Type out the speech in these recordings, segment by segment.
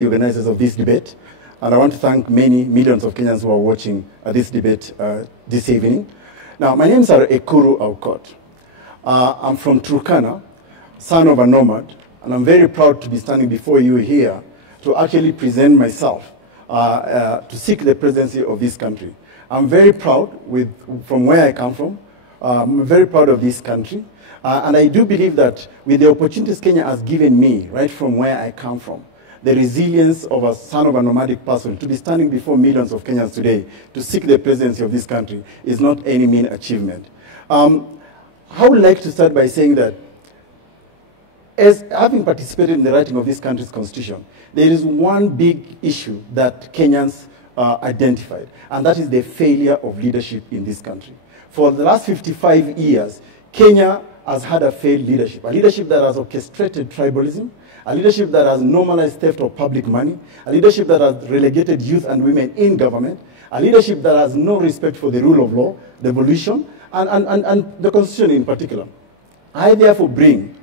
the organizers of this debate, and I want to thank many millions of Kenyans who are watching this debate this evening. Now, my name is Ekuru Aukot. I'm from Turkana, son of a nomad, and I'm very proud to be standing before you here to actually present myself to seek the presidency of this country. I'm very proud from where I come from. I'm very proud of this country. And I do believe that with the opportunities Kenya has given me, right from where I come from, the resilience of a son of a nomadic person to be standing before millions of Kenyans today to seek the presidency of this country is not any mean achievement. I would like to start by saying that as having participated in the writing of this country's constitution, there is one big issue that Kenyans identified, and that is the failure of leadership in this country. For the last 55 years, Kenya has had a failed leadership, a leadership that has orchestrated tribalism, a leadership that has normalized theft of public money, a leadership that has relegated youth and women in government, a leadership that has no respect for the rule of law, devolution, and the Constitution in particular. I therefore bring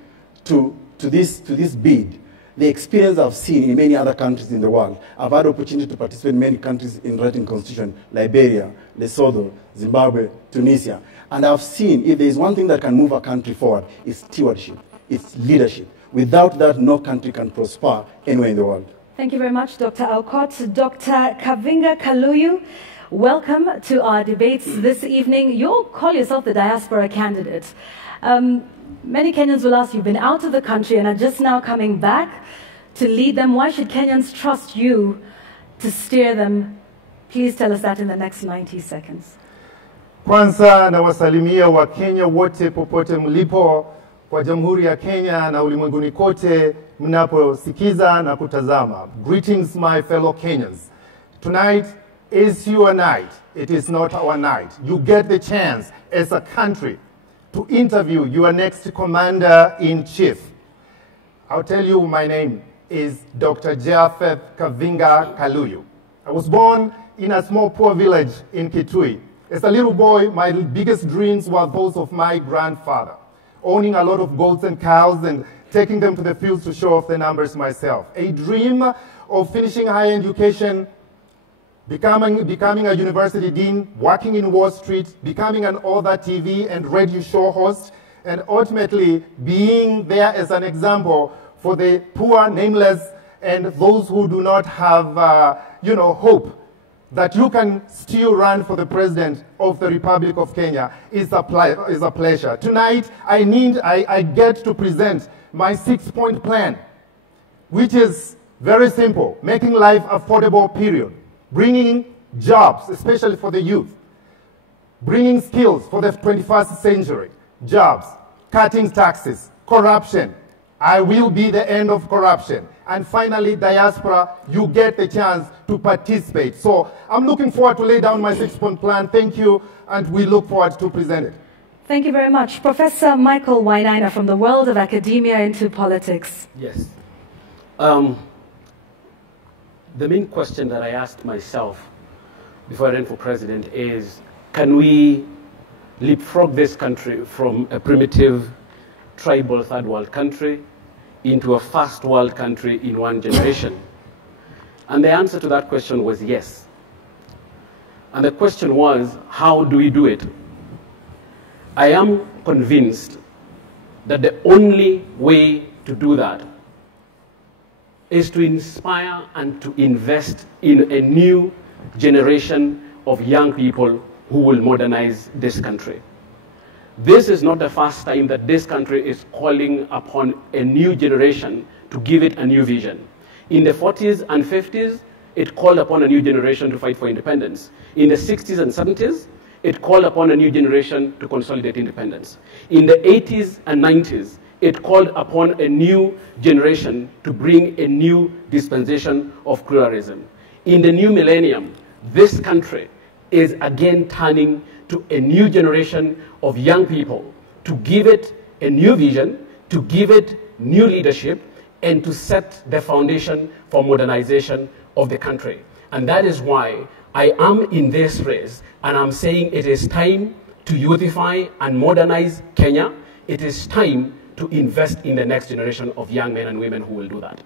to this bid the experience I've seen in many other countries in the world. I've had the opportunity to participate in many countries in writing Constitution, Liberia, Lesotho, Zimbabwe, Tunisia. And I've seen if there is one thing that can move a country forward, it's stewardship, it's leadership. Without that, no country can prosper anywhere in the world. Thank you very much, Dr. Aukot. Dr. Kavinga Kaluyu, welcome to our debates this evening. You call yourself the diaspora candidate. Many Kenyans will ask, you've been out of the country and are just now coming back to lead them. Why should Kenyans trust you to steer them? Please tell us that in the next 90 seconds. Kwanza na wasalimia wa Kenya wote popote mlipo kwa Jamhuri ya Kenya na ulimwenguni kote mnaposikiza na kutazama. Greetings my fellow Kenyans. Tonight is your night. It is not our night. You get the chance as a country to interview your next commander-in-chief. I'll tell you my name is Dr. Japheth Kavinga Kaluyu. I was born in a small poor village in Kitui. As a little boy, my biggest dreams were those of my grandfather, owning a lot of goats and cows and taking them to the fields to show off the numbers myself. A dream of finishing higher education, becoming a university dean, working in Wall Street, becoming an author, TV and radio show host, and ultimately being there as an example for the poor, nameless, and those who do not have, hope that you can still run for the president of the Republic of Kenya is a pleasure. Tonight, I get to present my 6-point plan, which is very simple: making life affordable, period. Bringing jobs, especially for the youth. Bringing skills for the 21st century. Jobs, cutting taxes, corruption. I will be the end of corruption. And finally, diaspora, you get the chance to participate. So I'm looking forward to lay down my 6-point plan. Thank you, and we look forward to present it. Thank you very much. Professor Michael Wainaina from the world of academia into politics. Yes. The main question that I asked myself before I ran for president is, can we leapfrog this country from a primitive, tribal third world country into a first world country in one generation? And the answer to that question was yes. And the question was, how do we do it? I am convinced that the only way to do that is to inspire and to invest in a new generation of young people who will modernize this country. This is not the first time that this country is calling upon a new generation to give it a new vision. In the 40s and 50s, it called upon a new generation to fight for independence. In the 60s and 70s, it called upon a new generation to consolidate independence. In the 80s and 90s, it called upon a new generation to bring a new dispensation of pluralism. In the new millennium, this country is again turning to a new generation of young people to give it a new vision, to give it new leadership, and to set the foundation for modernization of the country. And that is why I am in this race, and I'm saying it is time to youthify and modernize Kenya. It is time to invest in the next generation of young men and women who will do that.